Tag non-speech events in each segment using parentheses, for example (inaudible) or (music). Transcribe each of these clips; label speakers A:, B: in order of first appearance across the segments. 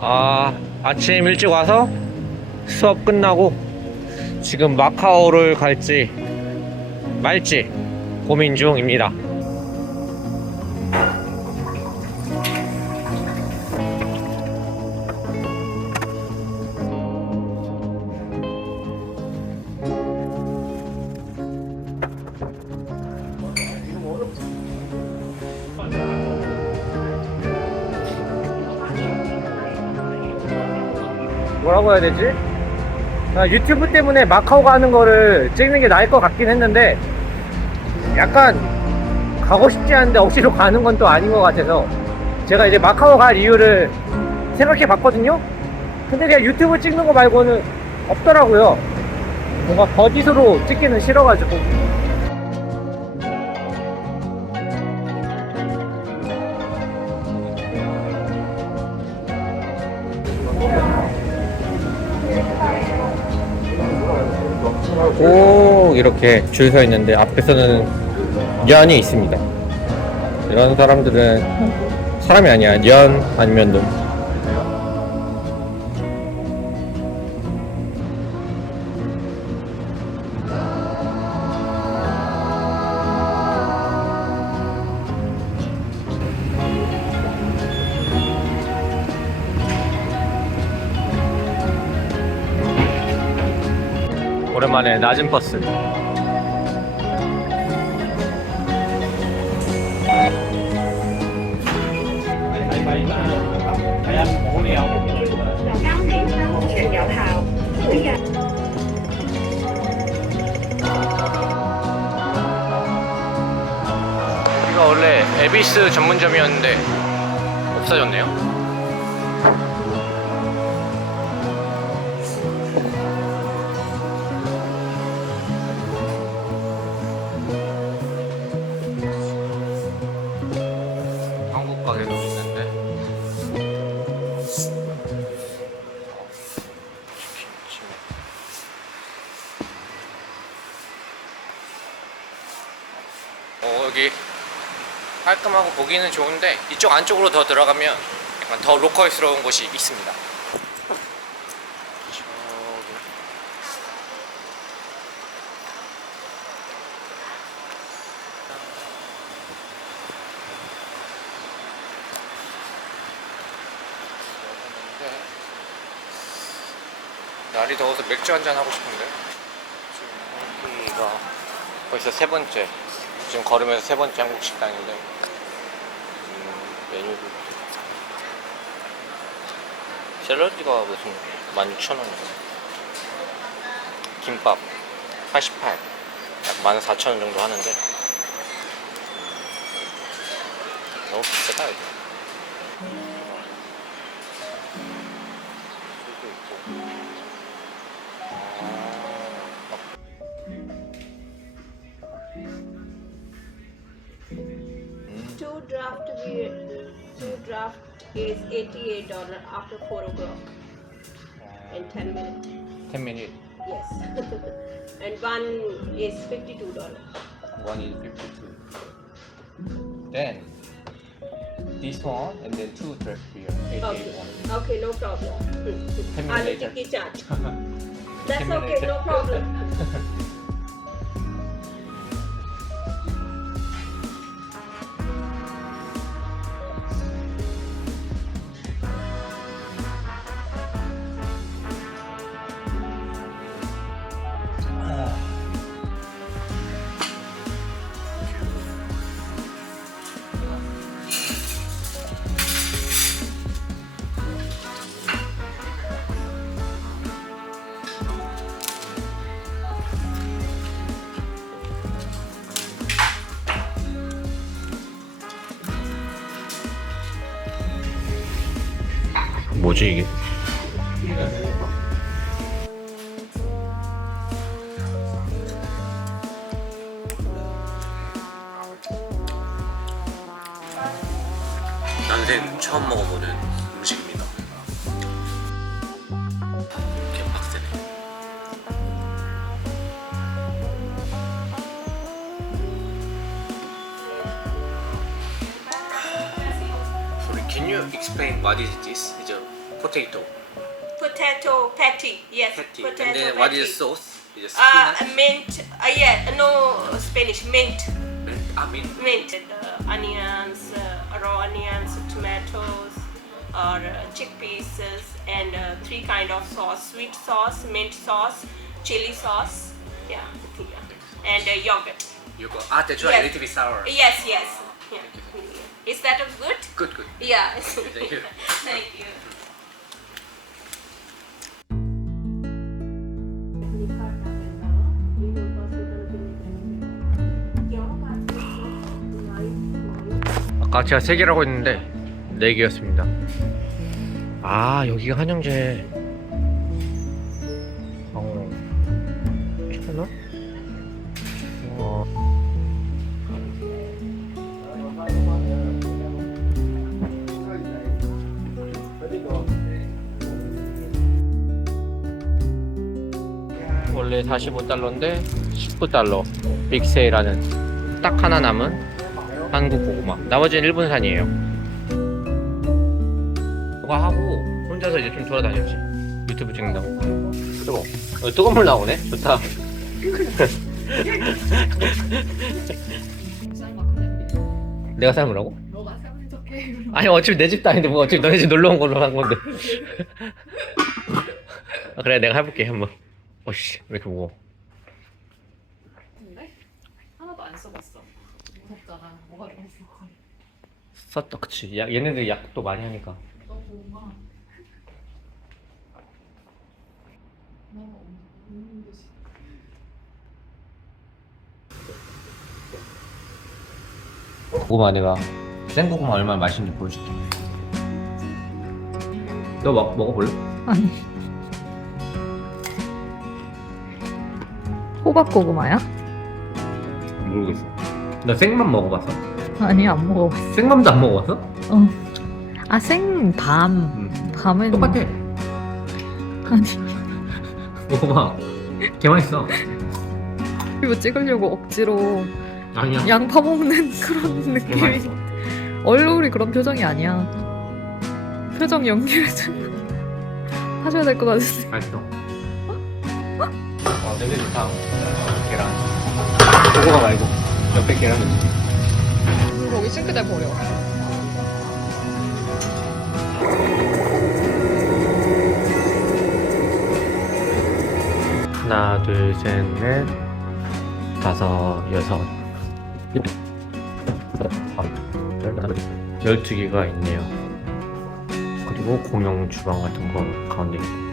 A: 아, 아침 일찍 와서 수업 끝나고 지금 마카오를 갈지 말지 고민 중입니다. 뭐라고 해야 되지? 아, 유튜브 때문에 마카오 가는 거를 찍는 게 나을 것 같긴 했는데 약간 가고 싶지 않은데 억지로 가는 건 또 아닌 것 같아서 제가 이제 마카오 갈 이유를 생각해 봤거든요? 근데 그냥 유튜브 찍는 거 말고는 없더라고요. 뭔가 거짓으로 찍기는 싫어가지고. 이렇게 줄 서 있는데 앞에서는 연이 있습니다. 이런 사람들은 사람이 아니야. 연 아니면 놈. 오랜만에 낮은 버스. 원래 에비스 전문점이었는데 없어졌네요. 깔끔하고 보기는 좋은데 이쪽 안쪽으로 더 들어가면 약간 더 로컬스러운 곳이 있습니다. 저기. 날이 더워서 맥주 한잔 하고 싶은데 지금 여기가 벌써 세 번째 지금 걸으면서 세 번째 한국 식당인데 음, 메뉴도. 샐러드가 무슨 16,000원이야 김밥 88 약 14,000원 정도 하는데 너무 비싸다 여기
B: is eighty eight dollar after four o'clock in ten minutes.
A: 10 minutes
B: Yes. (laughs) and one is fifty two dollar.
A: one is 52 then this one and then two beer 88
B: Okay.
A: one
B: Okay, no problem. (laughs) I'll take charge. (laughs) That's okay, no problem.
A: 뭐지 이게? 난생 처음 먹어보는 음식입니다. 개빡세네. Sorry, can you explain what is this? Potato
B: potato patty. Yes,
C: Patty.
B: potato
C: And then
B: patty.
C: what is sauce? Is
B: Uh,
C: spinach?
B: mint. Uh, yeah, no Spanish. Mint.
C: Mint. I mean,
B: Mint. Uh, onions, uh, raw onions, tomatoes, or uh, chickpeas, and uh, three kind of sauce: sweet sauce, mint sauce, chili sauce. Yeah, yeah. and uh, yogurt.
C: you go. Ah, that's right.
B: Yes.
C: A little bit sour.
B: Yes, yes. Yeah. Is that a good?
C: Good, good.
B: Yeah. (laughs)
C: Thank you.
A: 아까 제가 세 개라고 했는데 네 개였습니다. 아 여기가 한영재. 어. 괜찮나? 어. 원래 45달러인데 19달러 빅세일하는 딱 하나 남은 한국 고구마 나머지는 일본산이에요. 그거 하고 혼자서 이제 좀 돌아다녔지. 유튜브 찍는다고. 뜨거 어, 뜨거운 물 나오네? 좋다. (laughs) 내가 삶으라고?
D: 너가 삶은 척해.
A: 아니 어차피 내 집도 아닌데 뭐 어차피 너네 집 놀러 온 걸로 한 건데. (laughs) 아, 그래 내가 해볼게 한번. 어씨 왜 이렇게 무거워
D: 근데 하나도 안 써봤어. 무섭잖아. 뭐가 들어있을지.
A: 썼다 그치 야, 얘네들 약도 많이 하니까
D: 너 고구마.
A: 내가 생고구마 얼마나 맛있는지 보여줄게 너 먹, 먹어볼래?
D: 아니. 호박 고구마야?
A: 모르겠어 너 생맘 먹어봤어?
D: 아니 안 먹어봤어.
A: 생맘도 안 먹어봤어?
D: 어. 아 생밤.
A: 응
D: 밤은
A: 똑같아
D: 아니 (laughs)
A: 먹어봐 개 맛있어
D: 이거 찍으려고 억지로
A: 아니야
D: 양파 먹는 (laughs) 그런
A: 개
D: 느낌이.
A: 맛있어
D: 얼굴이 그런 표정이 아니야. 표정 연기를 좀 하셔야 될 것 같은데.
A: 맛있어 어 냄새 좋다 계란 고구마 말고 옆에 계란
D: 거기 싱크대 버려.
A: 하나 둘 셋 넷. 다섯 여섯. 열두 개가 있네요. 그리고 공용 주방 같은 거 가운데 있고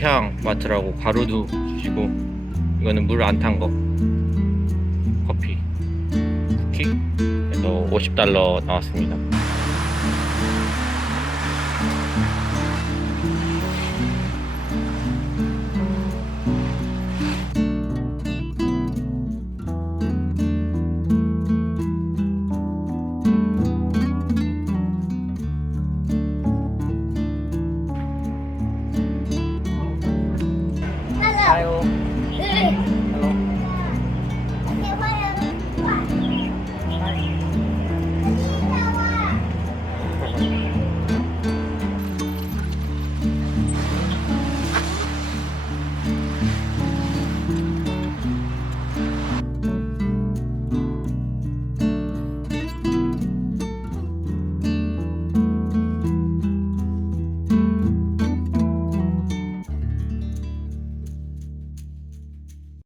A: 향 맡으라고 가루도 주시고 이거는 물 안 탄 거. 커피. 쿠키? 그래서 50달러 나왔습니다